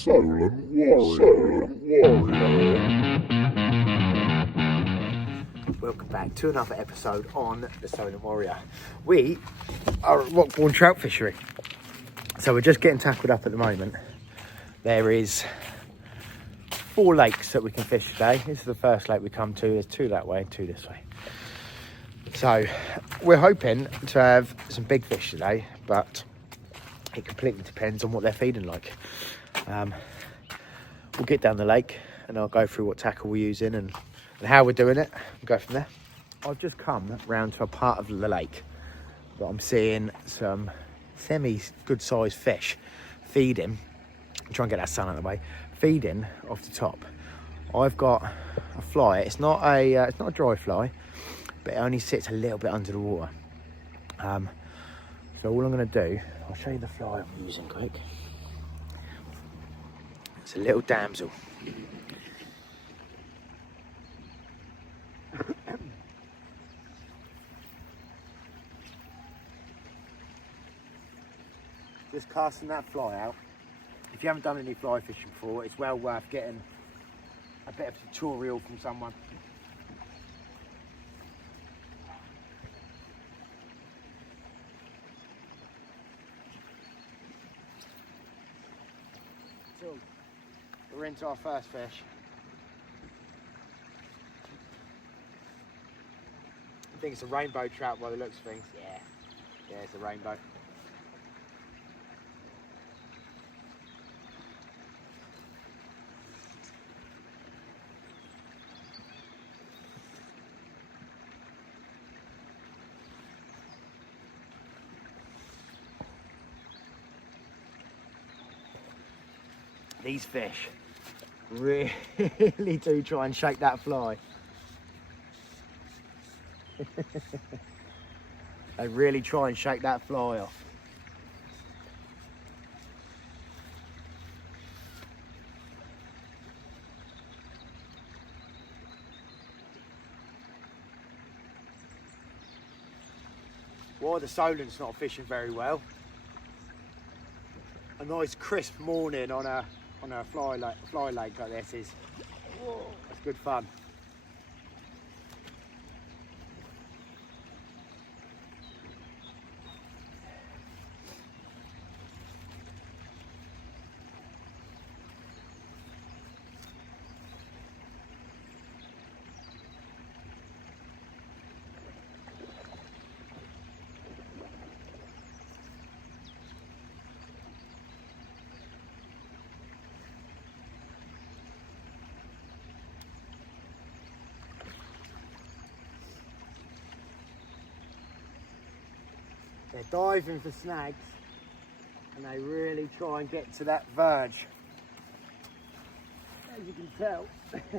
Solent Warrior. Welcome back to another episode on the Solent Warrior. We are at Rockbourne Trout Fishery. So we're just getting tackled up at the moment. There is 4 lakes that we can fish today. This is the first lake we come to. There's 2 that way and 2 this way. So we're hoping to have some big fish today, but it completely depends on what they're feeding like. We'll get down the lake and I'll go through what tackle we're using and how we're doing it and go from there. I've just come round to a part of the lake that I'm seeing some good sized fish feeding. Try and get that sun out of the way. Feeding off the top. I've got a fly. It's not a dry fly, but it only sits a little bit under the water. So all I'm going to do, I'll show you the fly I'm using quick. It's a little damsel. Just casting that fly out. If you haven't done any fly fishing before, it's well worth getting a bit of tutorial from someone. So, we're into our first fish. I think it's a rainbow trout by the looks of things. Yeah, it's a rainbow. These fish really do try and shake that fly. They really try and shake that fly off. Why the Solent's not fishing very well. A nice crisp morning on a fly lake like this is, that's good fun. They're diving for snags and they really try and get to that verge, as you can tell. Right,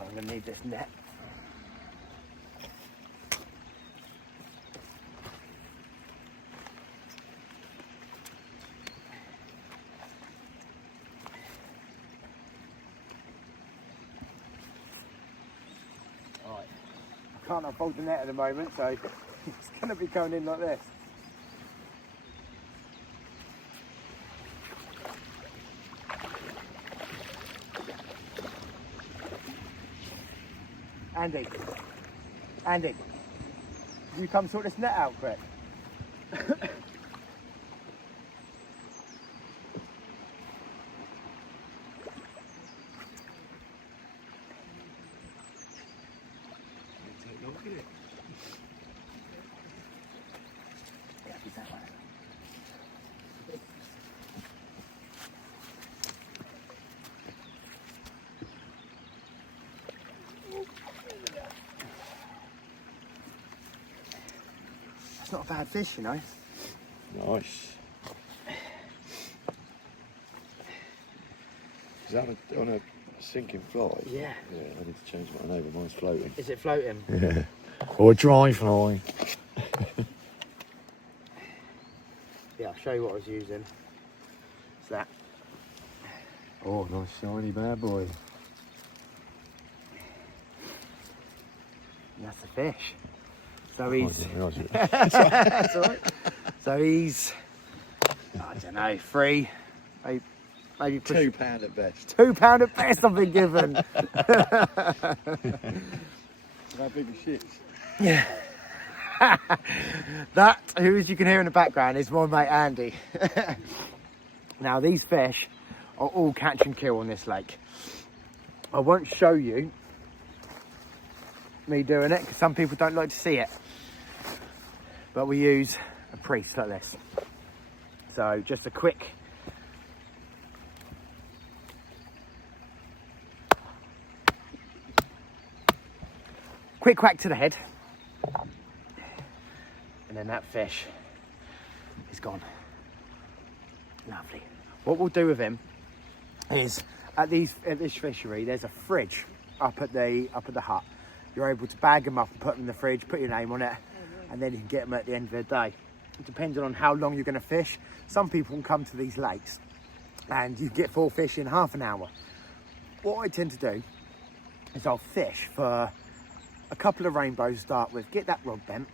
I'm going to need this net. Can't unfold the net at the moment, so it's going to be going in like this. Andy, you come sort this net out quick. It's not a bad fish, you know. Nice. Is that on a sinking fly? Yeah. Yeah, I need to change mine over. Mine's floating. Is it floating? Yeah. Or a dry fly. Yeah, I'll show you what I was using. It's that. Oh, nice shiny bad boy. And that's the fish. So he's... Oh, I didn't realise it. That's all right. So he's, I don't know, 3, maybe push... £2 at best. £2 at best I've been given. How big are shits? Yeah. That, who as you can hear in the background, is my mate Andy. Now these fish are all catch and kill on this lake. I won't show you me doing it because some people don't like to see it. But we use a priest like this. So just a quick whack to the head. And then that fish is gone. Lovely. What we'll do with him is at this fishery there's a fridge up at the hut. You're able to bag them up and put them in the fridge, put your name on it, and then you can get them at the end of the day. Depending on how long you're going to fish, some people can come to these lakes and you get 4 fish in half an hour. What I tend to do is I'll fish for a couple of rainbows to start with, get that rod bent.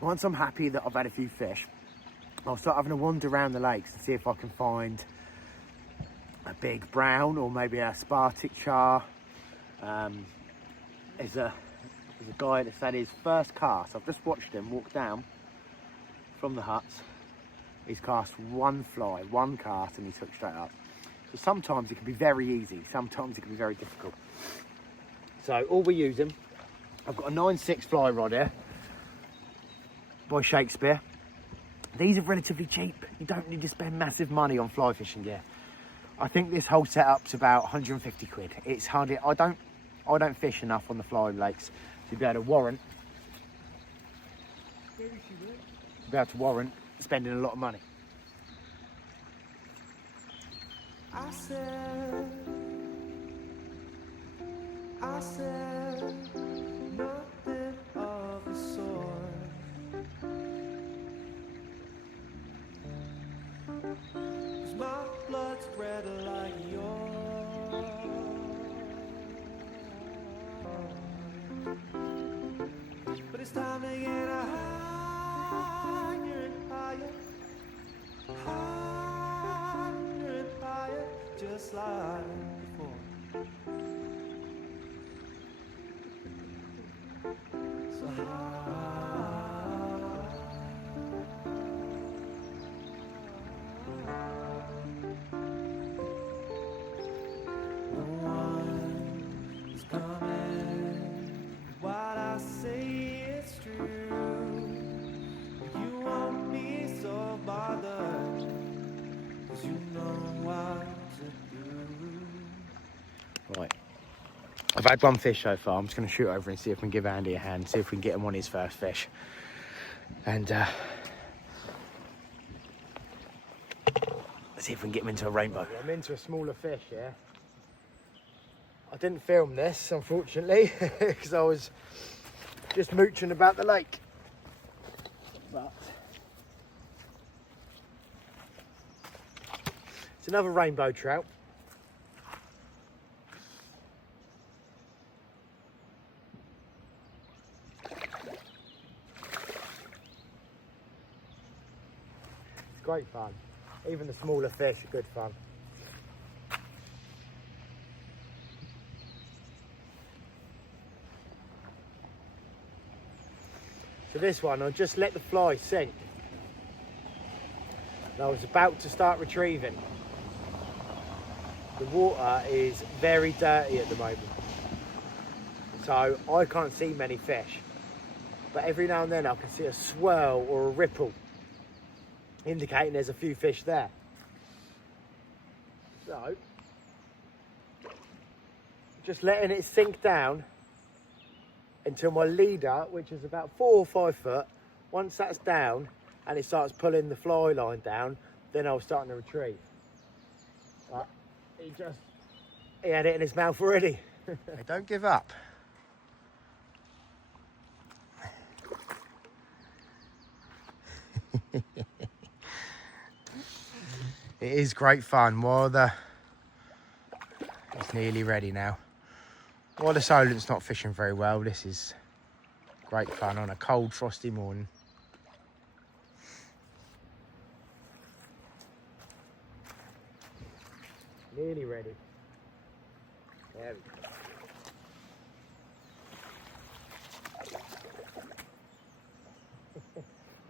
Once I'm happy that I've had a few fish, I'll start having a wander around the lakes and see if I can find a big brown or maybe a Spartic char. There's a guy that's had his first cast. I've just watched him walk down from the huts. He's cast 1 fly, 1 cast, and he took straight up. So sometimes it can be very easy, sometimes it can be very difficult. So all we're using, I've got a 9/6 fly rod here by Shakespeare. These are relatively cheap. You don't need to spend massive money on fly fishing gear. I think this whole setup's about 150 quid. It's hardly, I don't fish enough on the fly lakes to be able to warrant spending a lot of money. I said nothing of the sort. 'Cause my blood's red like yours. But it's time to get higher and higher, higher and higher, just like before. So no one is coming. What I say is true. You won't be so bothered, 'cause you know what to do. Right. I've had 1 fish so far. I'm just going to shoot over and see if we can give Andy a hand, see if we can get him on his first fish. And see if we can get him into a rainbow. I'm into a smaller fish, yeah. I didn't film this, unfortunately, because I was just mooching about the lake. But it's another rainbow trout. It's great fun. Even the smaller fish are good fun. So this one, I just let the fly sink. And I was about to start retrieving. The water is very dirty at the moment, so I can't see many fish. But every now and then I can see a swirl or a ripple, indicating there's a few fish there. So, just letting it sink down until my leader, which is about 4 or 5 foot, once that's down and it starts pulling the fly line down, then I was starting to retrieve. But he had it in his mouth already. Hey, don't give up. It is great fun while it's nearly ready now. While the Solent's not fishing very well, this is Great fun on a cold, frosty morning. Nearly ready. There we go.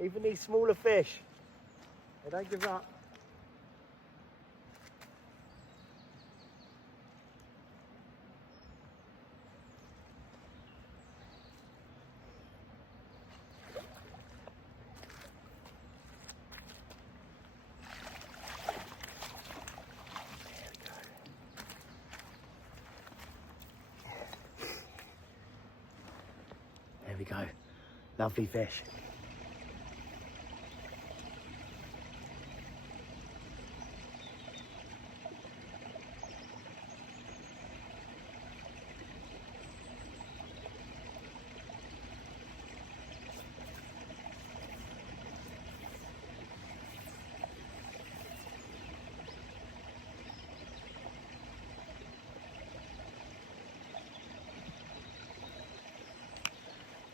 Even these smaller fish, they don't give up. There we go. Lovely fish.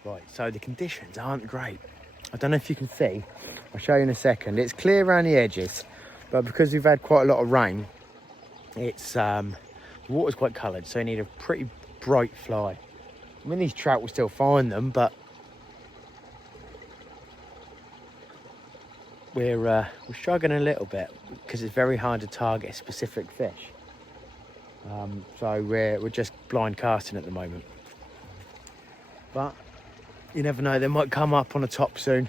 Right, so the conditions aren't great. I don't know if you can see. I'll show you in a second. It's clear around the edges, but because we've had quite a lot of rain, it's the water's quite coloured, so you need a pretty bright fly. I mean, these trout will still find them, but we're struggling a little bit because it's very hard to target a specific fish. So we're just blind casting at the moment. But you never know, they might come up on the top soon.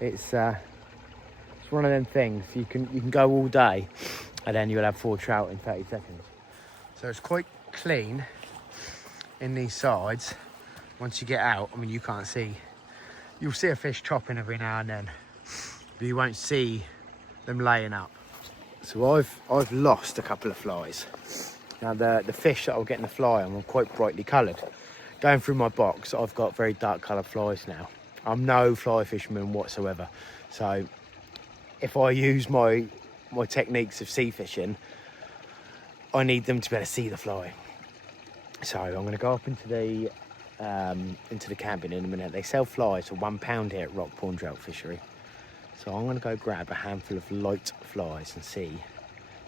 It's one of them things. You can go all day and then you'll have 4 trout in 30 seconds. So it's quite clean in these sides. Once you get out, I mean, you can't see. You'll see a fish chopping every now and then, but you won't see them laying up. So I've lost a couple of flies. Now the fish that I'll get in the fly on are quite brightly coloured. Going through my box, I've got very dark coloured flies now. I'm no fly fisherman whatsoever. So if I use my techniques of sea fishing, I need them to be able to see the fly. So I'm going to go up into the cabin in a minute. They sell flies for £1 here at Rockbourne Trout Fishery. So I'm going to go grab a handful of light flies and see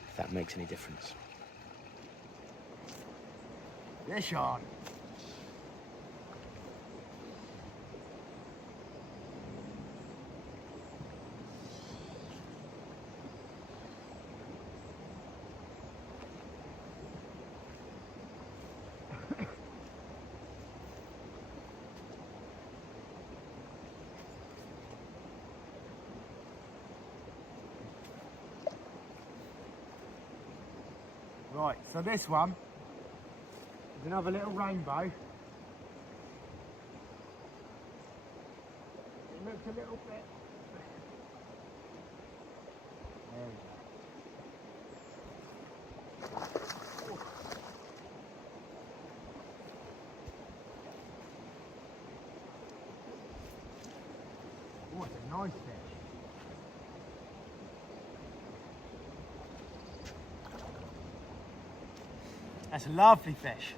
if that makes any difference. Yes, Sean. Right, so this one is another little rainbow. It looks a little bit. There we go. Oh, it's a nice fish. That's a lovely fish.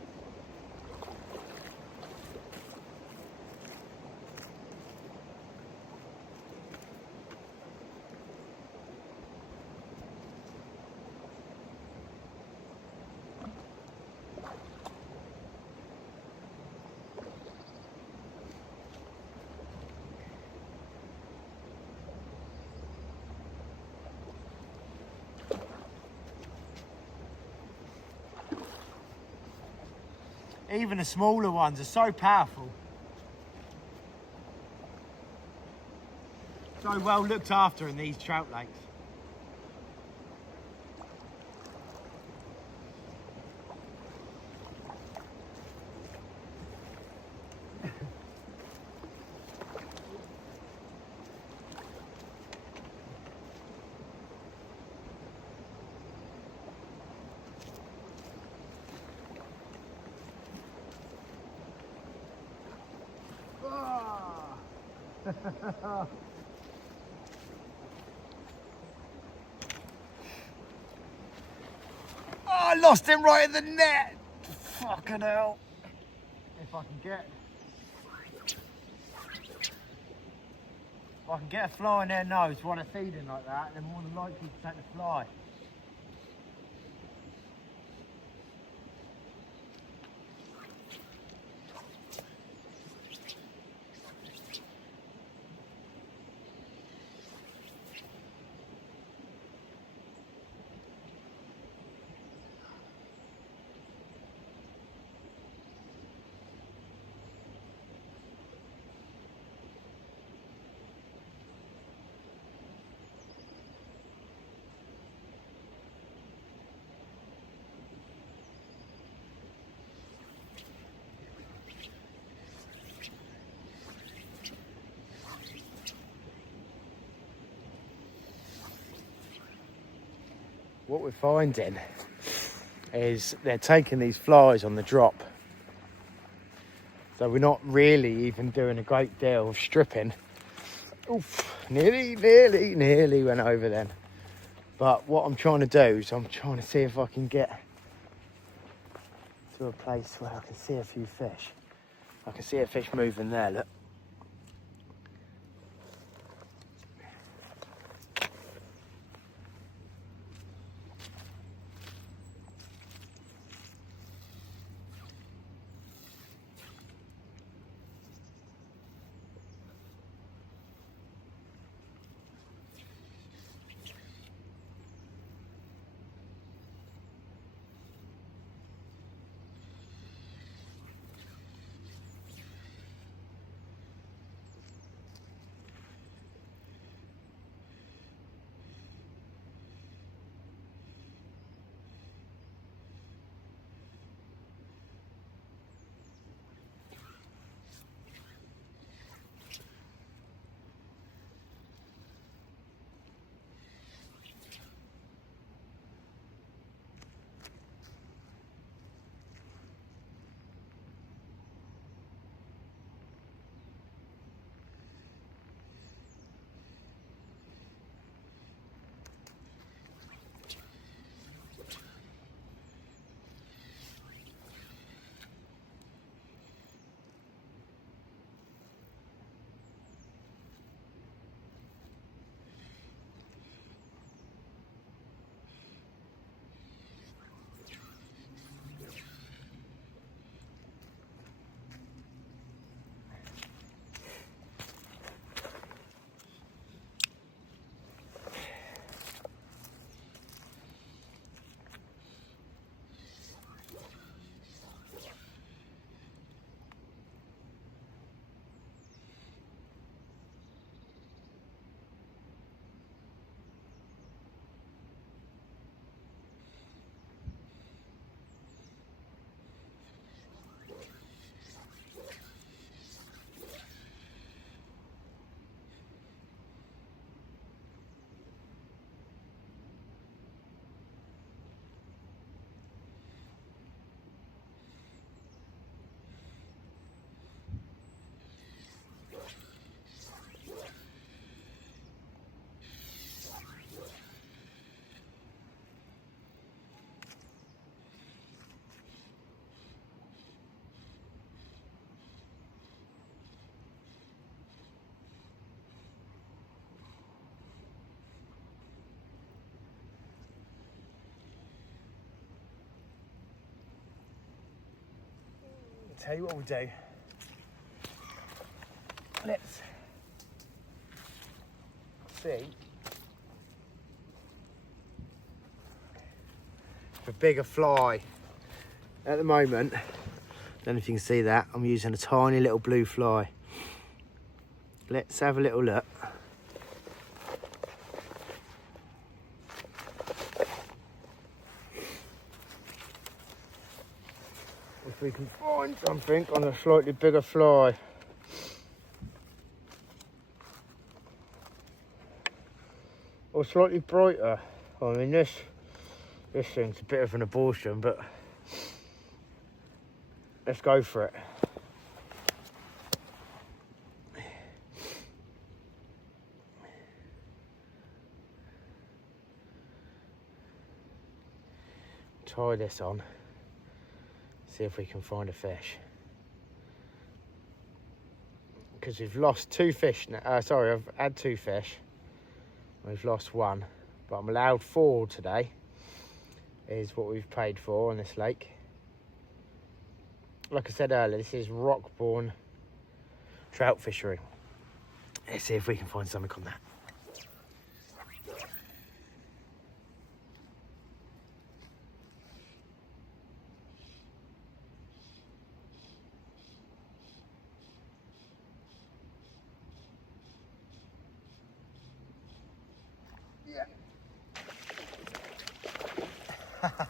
Even the smaller ones are so powerful. So well looked after in these trout lakes. Oh, I lost him right in the net. Fucking hell. If I can get. If I can get a fly in their nose while they're feeding like that, they're more than likely to take the fly. What we're finding is they're taking these flies on the drop. So we're not really even doing a great deal of stripping. Oof, nearly went over then. But what I'm trying to do is I'm trying to see if I can get to a place where I can see a few fish. I can see a fish moving there, look. Tell you what we'll do. Let's see a bigger fly. At the moment, I don't know if you can see that, I'm using a tiny little blue fly. Let's have a little look. If we can find something on a slightly bigger fly. Or slightly brighter. I mean, this thing's a bit of an abortion, but let's go for it. Try this on. See if we can find a fish. because we've lost 2 fish now. Sorry, I've had 2 fish. We've lost 1, but I'm allowed 4 today, is what we've paid for on this lake. Like I said earlier, this is rock-borne trout fishery. Let's see if we can find something on that.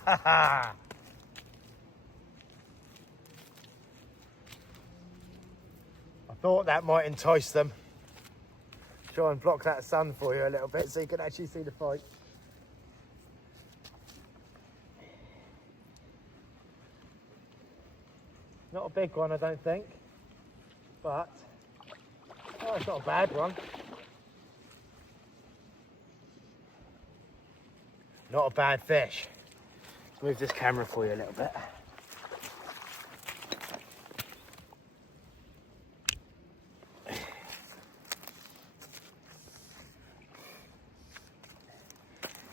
I thought that might entice them. Try and block that sun for you a little bit so you can actually see the fight. Not a big one, I don't think, but oh, it's not a bad one. Not a bad fish. Move this camera for you a little bit.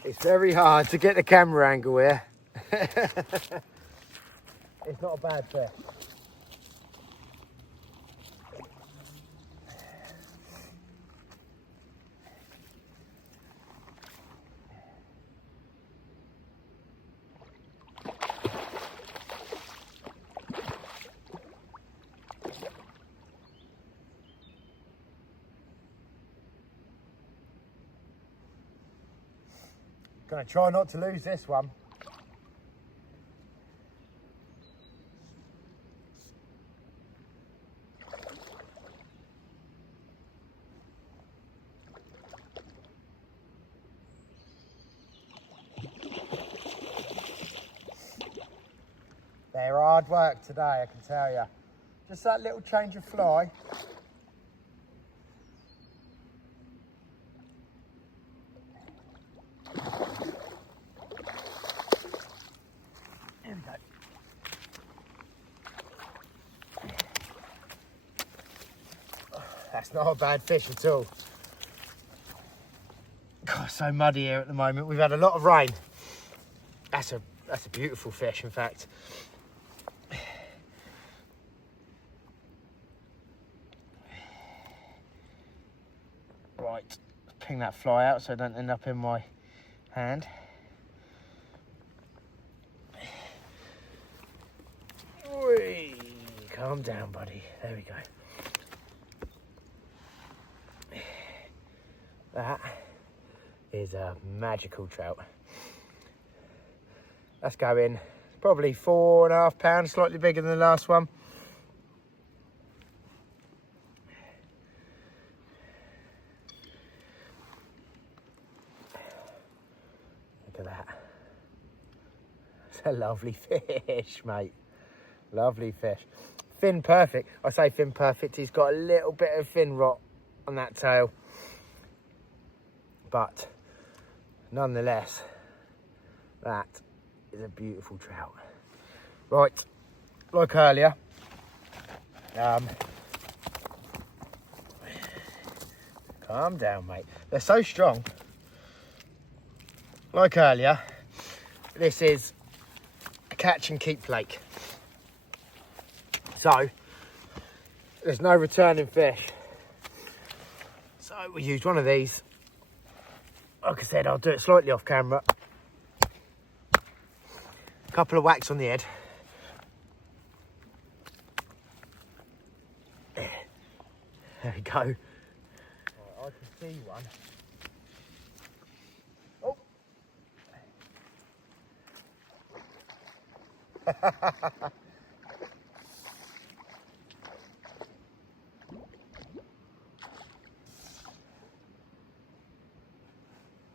It's very hard to get the camera angle here. It's not a bad fish. Gonna try not to lose this one. They're hard work today, I can tell you. Just that little change of fly. There we go. That's not a bad fish at all. God, so muddy here at the moment. We've had a lot of rain. That's a beautiful fish, in fact. Right, ping that fly out so it don't end up in my hand. Whee! Calm down, buddy. There we go. That is a magical trout. That's going probably 4.5 pounds, slightly bigger than the last one. Look at that. It's a lovely fish, mate. Lovely fish. Fin perfect. I say fin perfect. He's got a little bit of fin rot on that tail. But nonetheless, that is a beautiful trout. Right, like earlier, calm down, mate. They're so strong. Like earlier, this is a catch and keep lake. So, there's no returning fish. So we used one of these. Like I said, I'll do it slightly off camera. A couple of whacks on the head. There we go. Right, I can see one. Oh.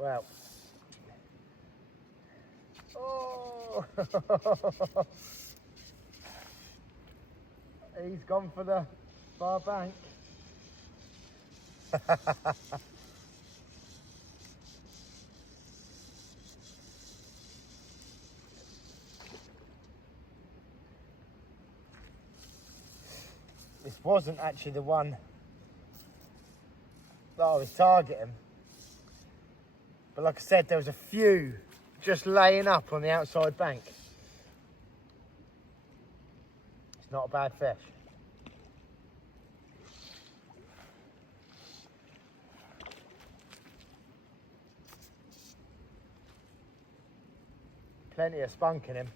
Well. Oh. He's gone for the far bank. This wasn't actually the one that I was targeting. But like I said, there was a few just laying up on the outside bank. It's not a bad fish. Plenty of spunk in him.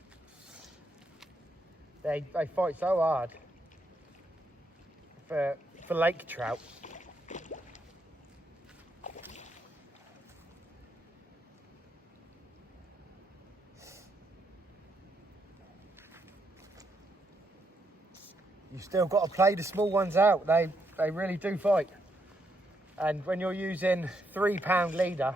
They fight so hard for lake trout. You've still got to play the small ones out. They really do fight. And when you're using 3 pound leader,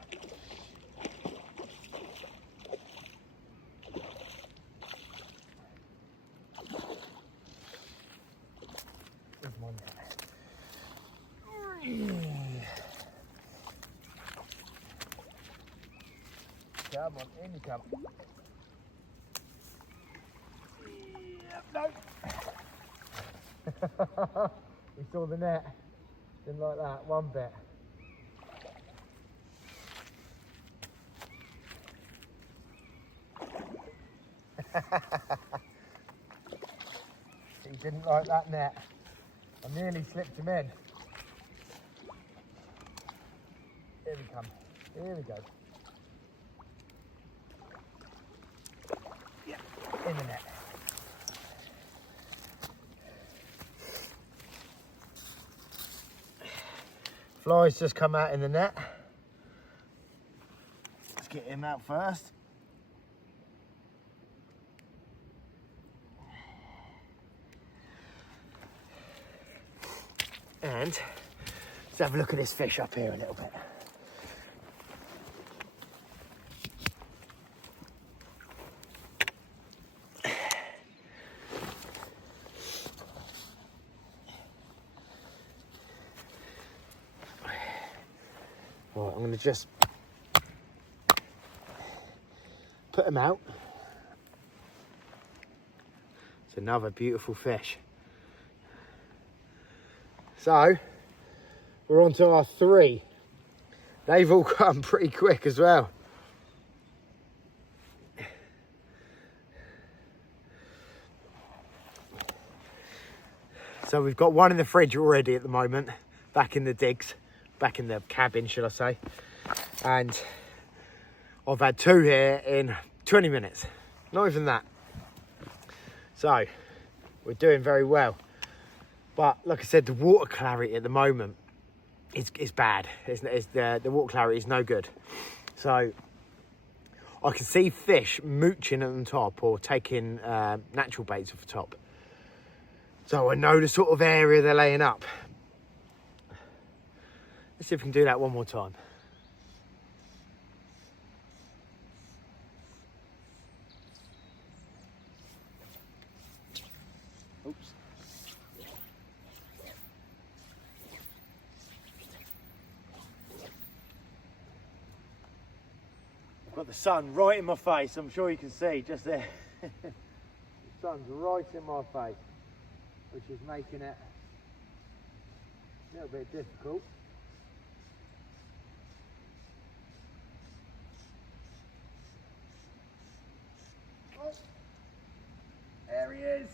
come on, in you come. No. We saw the net. Didn't like that one bit. He didn't like that net. I nearly slipped him in. Here we come. Here we go. Yeah, in the net. Fly's just come out in the net. Let's get him out first. And let's have a look at this fish up here a little bit. Right, I'm going to just put him out. It's another beautiful fish. So, we're on to our 3. They've all come pretty quick as well. So we've got one in the fridge already at the moment, back in the digs. Back in the cabin, should I say. And I've had 2 here in 20 minutes. Not even that. So, we're doing very well. But, like I said, the water clarity at the moment is bad. The water clarity is no good. So, I can see fish mooching at the top or taking natural baits off the top. So, I know the sort of area they're laying up. Let's see if we can do that one more time. Oops. I've got the sun right in my face, I'm sure you can see, just there. The sun's right in my face, which is making it a little bit difficult. There he is.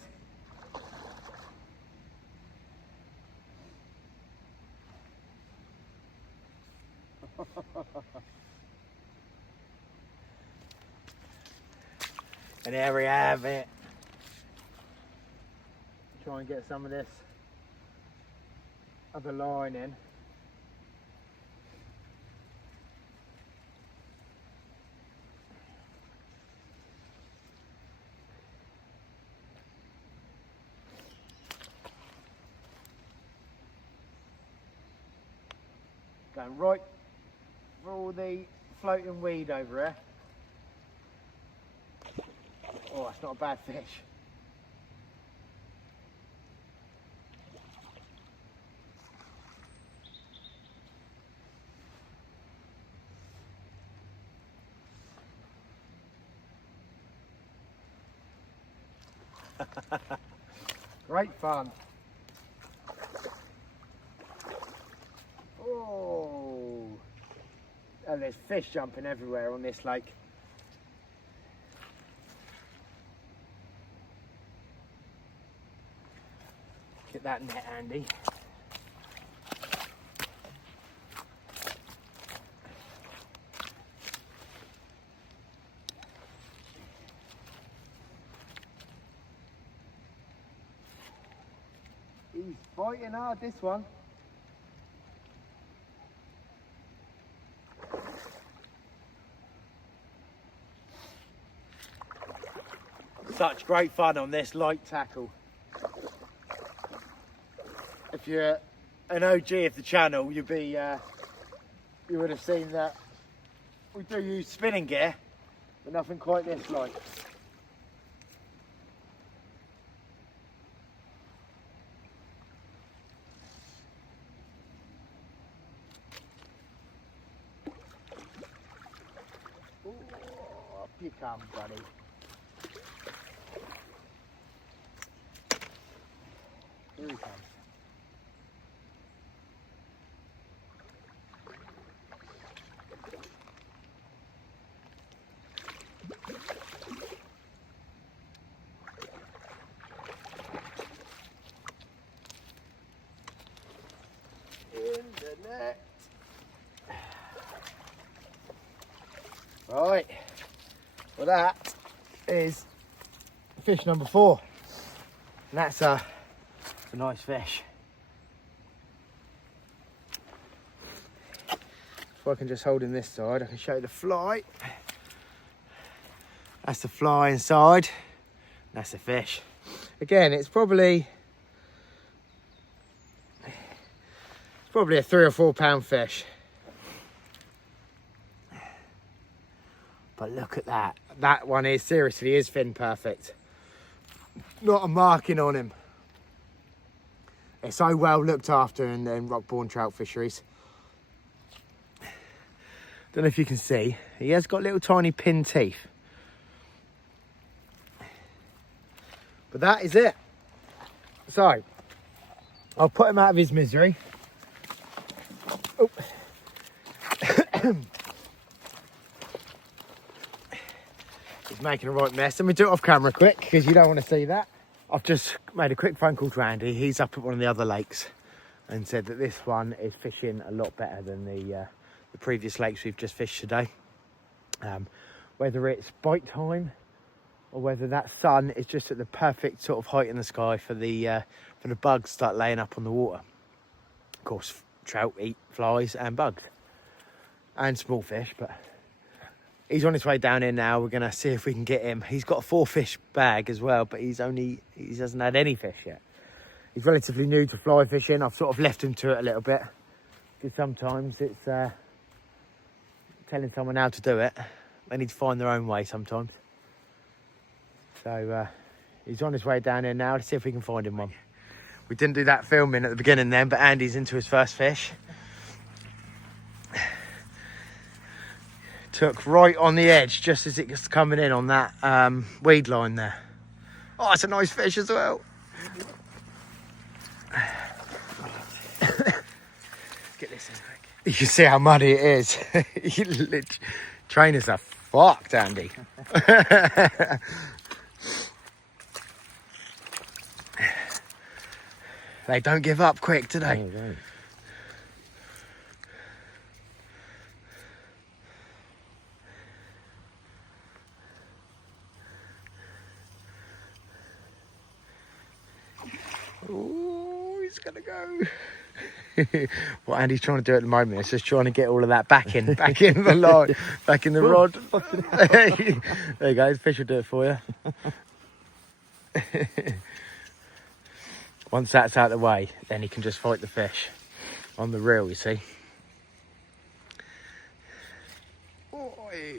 And there we have it. Try and get some of this other line in. Going right for all the floating weed over there. Oh, that's not a bad fish. Great fun. Oh. And there's fish jumping everywhere on this lake. Get that net, Andy. He's fighting hard, this one. Such great fun on this light tackle. If you're an OG of the channel, you'd be, you would have seen that we do use spinning gear, but nothing quite this light. Ooh, up you come, buddy. Here he comes. In the net. Right. Well, that is fish number 4. And that's a nice fish. If I can just hold him this side, I can show you the fly. That's the fly inside. That's the fish. Again, it's probably a 3 or 4 pound fish. But look at that. That one is seriously is fin perfect. Not a marking on him. It's so well looked after in rock-borne trout fisheries. Don't know if you can see. He has got little tiny pin teeth. But that is it. So, I'll put him out of his misery. Oh. He's making a right mess. Let me do it off camera quick, because you don't want to see that. I've just made a quick phone call to Andy. He's up at one of the other lakes and said that this one is fishing a lot better than the previous lakes we've just fished today. Whether it's bite time or whether that sun is just at the perfect sort of height in the sky for the bugs to start laying up on the water. Of course, trout eat flies and bugs and small fish, but he's on his way down here now. We're going to see if we can get him. He's got a 4 fish bag as well, but he hasn't had any fish yet. He's relatively new to fly fishing. I've sort of left him to it a little bit, because sometimes it's telling someone how to do it. They need to find their own way sometimes. So he's on his way down here now to see if we can find him one. We didn't do that filming at the beginning then, but Andy's into his first fish. Took right on the edge just as it was coming in on that weed line there. Oh, it's a nice fish as well. Get this in quick. You can see how muddy it is. Trainers are fucked, Andy. They don't give up quick, do they? No, right. Oh, he's gonna go. What Andy's trying to do at the moment is just trying to get all of that back in the line, back in the rod. There you go, the fish will do it for you. Once that's out of the way, then he can just fight the fish on the reel, you see. Oi.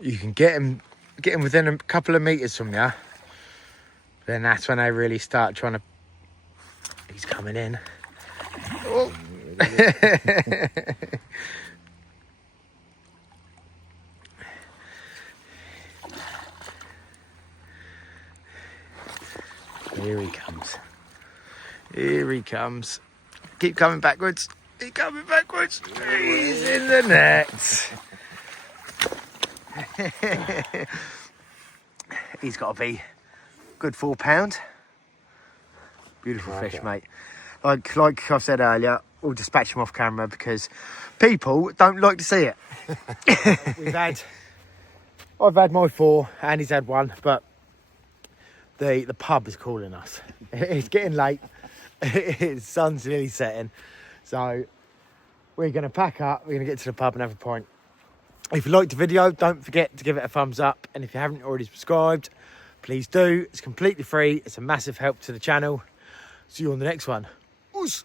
You can get him within a couple of meters from you, then that's when they really start trying to. He's coming in. Oh. Here he comes. Here he comes. Keep coming backwards. Keep coming backwards. He's in the net. He's got to be good £4. Beautiful fish, mate. Like I said earlier, we'll dispatch him off camera because people don't like to see it. I've had my 4 and he's had 1, but the pub is calling us. It's getting late. The sun's nearly setting. So we're going to pack up. We're going to get to the pub and have a pint. If you liked the video, don't forget to give it a thumbs up. And if you haven't already subscribed, please do. It's completely free. It's a massive help to the channel. See you on the next one. Oos.